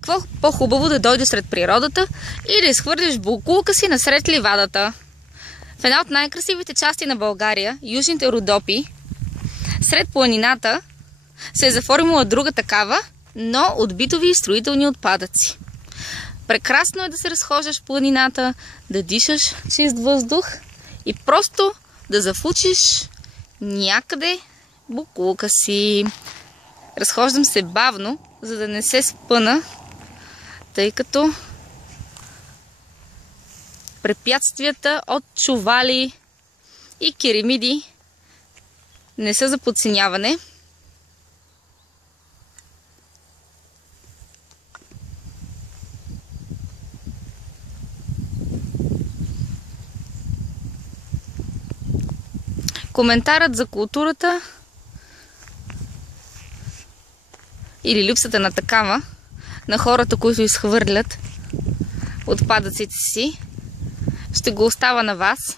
Какво по-хубаво да дойдеш сред природата и да изхвърлиш боклука си насред ливадата. В една от най-красивите части на България, Южните Родопи, сред планината, се е заформила друга такава, но от битови и строителни отпадъци. Прекрасно е да се разхождаш в планината, да дишаш чист въздух и просто да зафучиш някъде боклука си. Разхождам се бавно, за да не се спъна, тъй като препятствията от чували и керемиди не са за подценяване. Коментарът за културата или липсата на такава на хората, които изхвърлят отпадъците си, ще го остава на вас.